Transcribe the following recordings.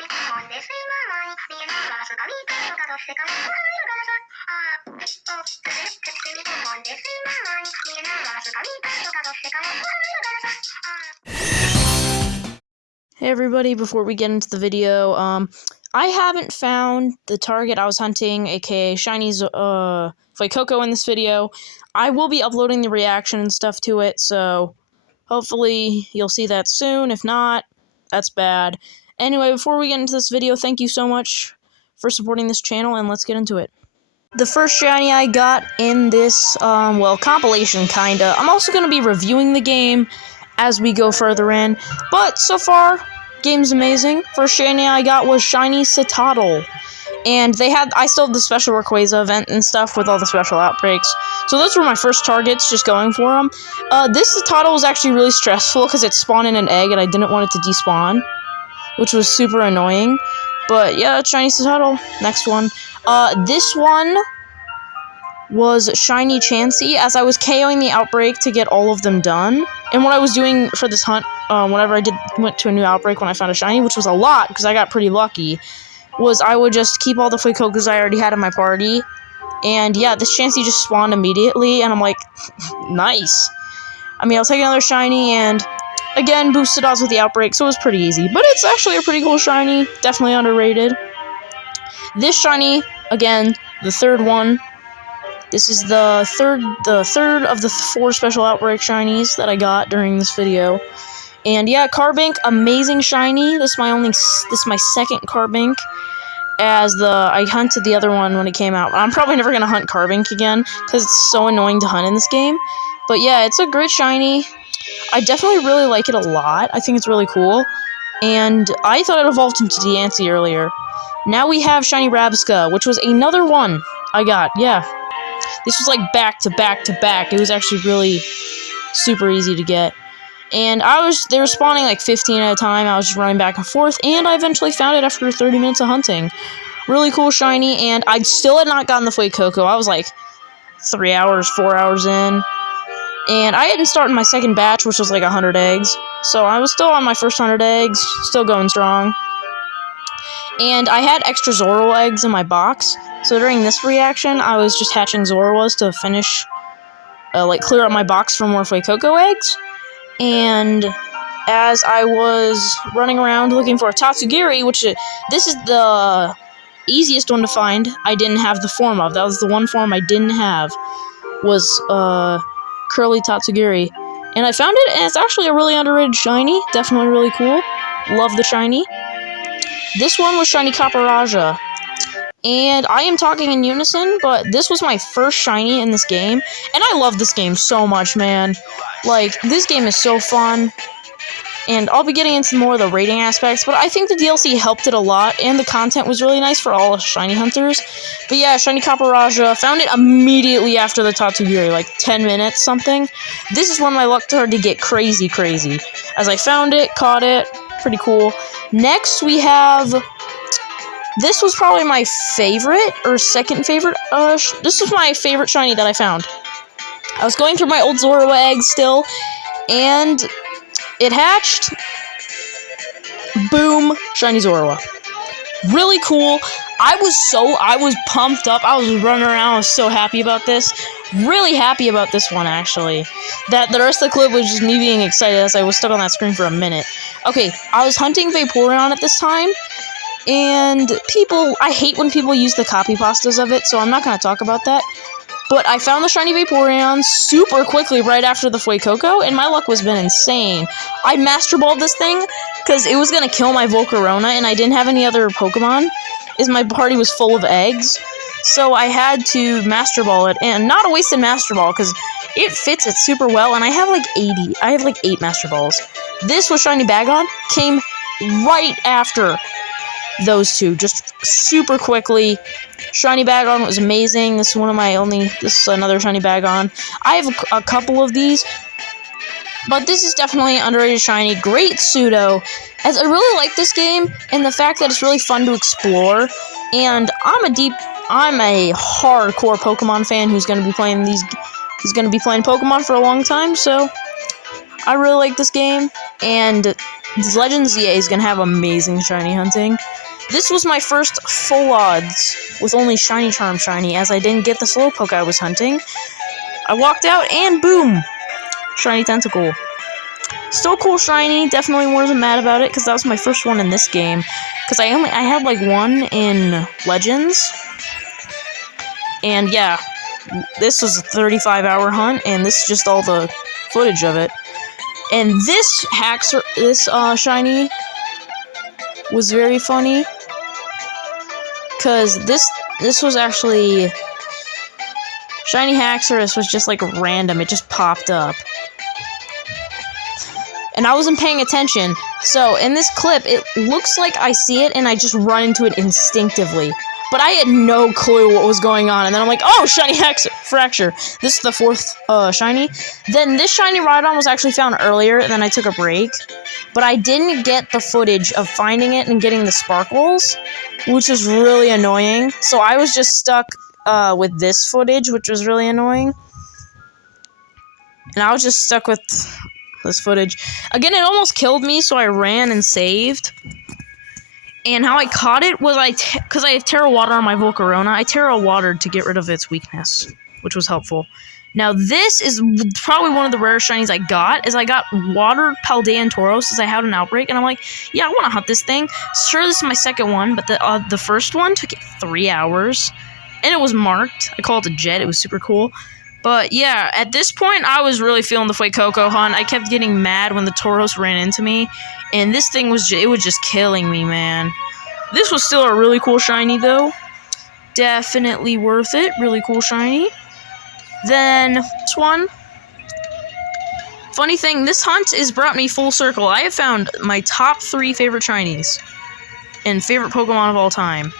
Hey everybody, before we get into the video, I haven't found the target I was hunting, aka Shiny's Fuecoco, in this video. I will be uploading the reaction and stuff to it, so hopefully you'll see that soon. If not, that's bad. Anyway, before we get into this video, thank you so much for supporting this channel, and let's get into it. The first shiny I got in this, compilation, kinda. I'm also going to be reviewing the game as we go further in, but so far, game's amazing. First shiny I got was Shiny Citadel, and I still have the special Rayquaza event and stuff with all the special outbreaks, so those were my first targets, just going for them. This Citadel was actually really stressful because it spawned in an egg and I didn't want it to despawn, which was super annoying. But yeah, Shiny Citadel. Next one. This one was Shiny Chansey, as I was KOing the outbreak to get all of them done. And what I was doing for this hunt, whenever I went to a new outbreak when I found a shiny, which was a lot because I got pretty lucky, was I would just keep all the Fuecocos I already had in my party. And yeah, this Chansey just spawned immediately, and I'm like, nice. I mean, I'll take another shiny, and again, boosted odds with the outbreak, so it was pretty easy. But it's actually a pretty cool shiny, definitely underrated. This shiny, again, the third one. This is the third of the 4 special outbreak shinies that I got during this video. And yeah, Carbink, amazing shiny. This is my second Carbink, as I hunted the other one when it came out. I'm probably never gonna hunt Carbink again because it's so annoying to hunt in this game. But yeah, it's a great shiny. I definitely really like it a lot. I think it's really cool. And I thought it evolved into Diancie earlier. Now we have Shiny Rabsca, which was another one I got. Yeah. This was like back to back to back. It was actually really super easy to get. And they were spawning like 15 at a time. I was just running back and forth, and I eventually found it after 30 minutes of hunting. Really cool shiny, and I still had not gotten the Fuecoco. I was like 3 hours, 4 hours in. And I hadn't started my second batch, which was like 100 eggs. So I was still on my first 100 eggs, still going strong. And I had extra Zorua eggs in my box. So during this reaction, I was just hatching Zoruas to finish, clear up my box for more Fuecoco eggs. And as I was running around looking for a Tatsugiri, this is the easiest one to find, I didn't have the form of. That was the one form I didn't have, was Curly Tatsugiri. And I found it, and it's actually a really underrated shiny. Definitely really cool. Love the shiny. This one was Shiny Copperajah. And I am talking in unison, but this was my first shiny in this game. And I love this game so much, man. Like, this game is so fun. And I'll be getting into more of the rating aspects, but I think the DLC helped it a lot, and the content was really nice for all shiny hunters. But yeah, Shiny Copperajah, found it immediately after the Tatsugiri, like 10 minutes something. This is when my luck started to get crazy, as I found it, caught it, pretty cool. Next, we have, this was probably my favorite, or second favorite, this was my favorite shiny that I found. I was going through my old Zorua eggs still, and it hatched. Boom, Shiny Zorua. Really cool. I was pumped up. I was running around. I was so happy about this. Really happy about this one, actually. That the rest of the clip was just me being excited as I was stuck on that screen for a minute. Okay, I was hunting Vaporeon at this time, and I hate when people use the copy pastas of it, so I'm not going to talk about that. But I found the shiny Vaporeon super quickly right after the Fuecoco, and my luck has been insane. I Master Balled this thing because it was going to kill my Volcarona, and I didn't have any other Pokemon, as my party was full of eggs. So I had to Master Ball it, and not a wasted Master Ball, because it fits it super well, and I have like 80. I have like 8 Master Balls. This was Shiny Bagon, came right after those two, just super quickly. Shiny Bagon was amazing. This is another Shiny Bagon. I have a couple of these, but this is definitely an underrated shiny. Great pseudo, as I really like this game, and the fact that it's really fun to explore. And I'm a hardcore Pokemon fan who's going to be playing Pokemon for a long time, so I really like this game. And This Legends ZA is gonna have amazing shiny hunting. This was my first full odds with only Shiny Charm shiny, as I didn't get the Slowpoke I was hunting. I walked out and boom! Shiny Tentacle. Still cool shiny, definitely wasn't mad about it, because that was my first one in this game. Because I had like one in Legends. And yeah, this was a 35-hour hunt, and this is just all the footage of it. And this shiny was very funny, because this was actually Shiny Haxorus was just like random. It just popped up. And I wasn't paying attention. So in this clip, it looks like I see it and I just run into it instinctively. But I had no clue what was going on. And then I'm like, oh, Shiny Fracture. This is the fourth shiny. Then this shiny Rhydon was actually found earlier, and then I took a break. But I didn't get the footage of finding it and getting the sparkles, which was really annoying. So I was just stuck with this footage, which was really annoying. And I was just stuck with this footage. Again, it almost killed me, so I ran and saved. And how I caught it was because I have Terra Water on my Volcarona, I Terra Watered to get rid of its weakness, which was helpful. Now, this is probably one of the rarest shinies I got, is I got Watered Paldean Tauros as I had an outbreak, and I'm like, yeah, I want to hunt this thing. Sure, this is my second one, but the first one took 3 hours, and it was marked. I called it a jet. It was super cool. But yeah, at this point, I was really feeling the Fuecoco hunt. I kept getting mad when the Tauros ran into me, and this thing was just killing me, man. This was still a really cool shiny, though. Definitely worth it. Really cool shiny. Then, this one. Funny thing, this hunt has brought me full circle. I have found my top 3 favorite shinies and favorite Pokemon of all time.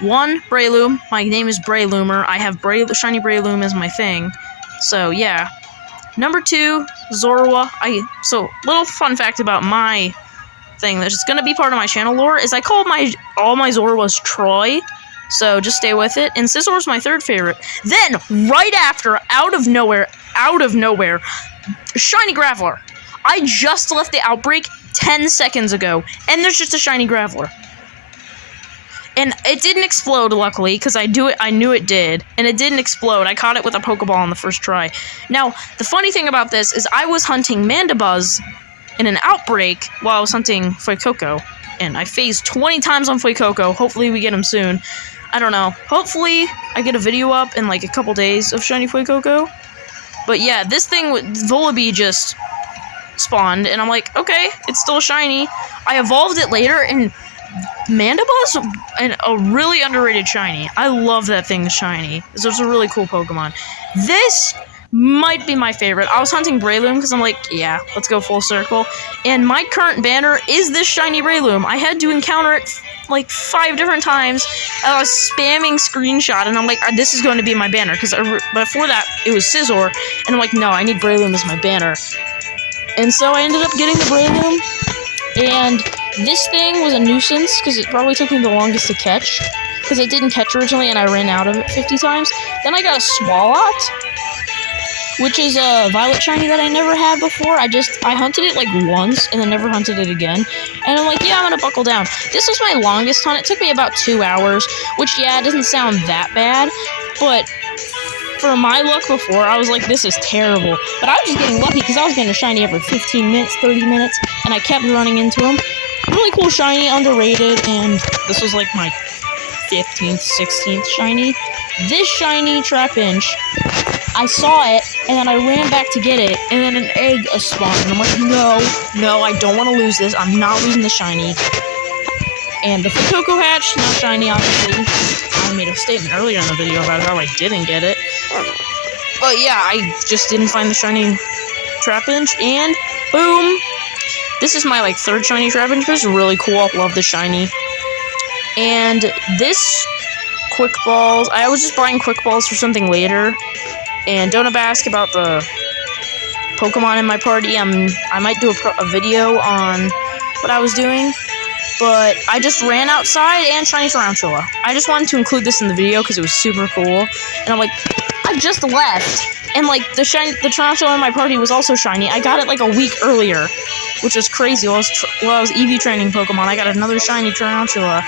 1, Breloom. My name is Breiloomer. I have Shiny Breloom as my thing. So, yeah. Number 2, Zorua. So, little fun fact about my thing that's going to be part of my channel lore is I call all my Zoruas Troy. So, just stay with it. And Scissor's my 3rd favorite. Then, right after, out of nowhere, Shiny Graveler. I just left the outbreak 10 seconds ago, and there's just a Shiny Graveler. And it didn't explode, luckily, because I knew it did. And it didn't explode. I caught it with a Pokeball on the first try. Now, the funny thing about this is I was hunting Mandibuzz in an outbreak while I was hunting Fuecoco. And I phased 20 times on Fuecoco. Hopefully we get him soon. I don't know. Hopefully I get a video up in like a couple days of Shiny Fuecoco. But yeah, this thing with Volibee just spawned. And I'm like, okay, it's still shiny. I evolved it later, and Mandibuzz, a really underrated shiny. I love that thing's shiny. It's a really cool Pokemon. This might be my favorite. I was hunting Breloom because I'm like, yeah, let's go full circle. And my current banner is this shiny Breloom. I had to encounter it like 5 different times. I was spamming screenshot, and I'm like, this is going to be my banner. Because before that, it was Scizor. And I'm like, no, I need Breloom as my banner. And so I ended up getting the Breloom. And this thing was a nuisance, because it probably took me the longest to catch, because it didn't catch originally, and I ran out of it 50 times. Then I got a Swalot, which is a Violet shiny that I never had before. I hunted it like once, and then never hunted it again. And I'm like, yeah, I'm gonna buckle down. This was my longest hunt. It took me about 2 hours, which, yeah, it doesn't sound that bad, but for my luck before, I was like, this is terrible. But I was just getting lucky, because I was getting a shiny every 15 minutes, 30 minutes, and I kept running into them. Really cool shiny, underrated, and this was like my 15th, 16th shiny. This shiny Trapinch, I saw it, and then I ran back to get it, and then an egg spawned, and I'm like, no, I don't want to lose this. I'm not losing the shiny. And the Fuecoco hatch, not shiny, obviously. I made a statement earlier in the video about how I didn't get it. But yeah, I just didn't find the shiny Trapinch, and boom! This is my, 3rd shiny Trapinch, but it's really cool. I love the shiny. And this Quick Balls, I was just buying Quick Balls for something later. And don't ever ask about the Pokemon in my party. I might do a video on what I was doing. But I just ran outside and shiny Tarantula. I just wanted to include this in the video because it was super cool. And I'm like, I just left. And the Tarantula in my party was also shiny. I got it a week earlier. which was crazy. While I was EV training Pokemon, I got another shiny Tarantula.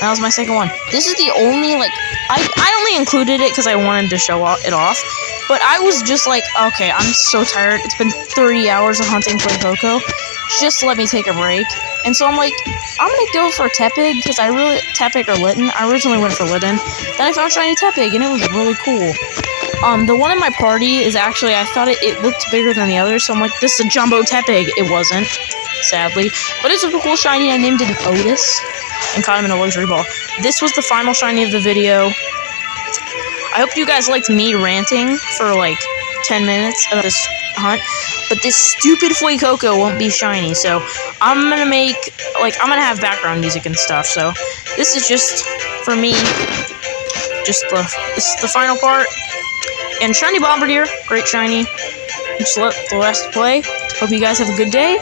That was my second one. This is the only, like, I only included it because I wanted to show it off. But I was just like, okay, I'm so tired. It's been 30 hours of hunting Fuecoco. Just let me take a break. And so I'm like, I'm gonna go for Tepig, because Tepig or Litten. I originally went for Litten. Then I found shiny Tepig, and it was really cool. The one in my party is actually, I thought it looked bigger than the others, so I'm like, this is a Jumbo Tepig. It wasn't, sadly. But it's a cool shiny. I named it Otis and caught him in a luxury ball. This was the final shiny of the video. I hope you guys liked me ranting for like 10 minutes of this hunt, but this stupid Fuecoco won't be shiny, so I'm gonna have background music and stuff, so this is just, for me, this is the final part. And shiny Bombardier, great shiny. Just let the rest play. Hope you guys have a good day.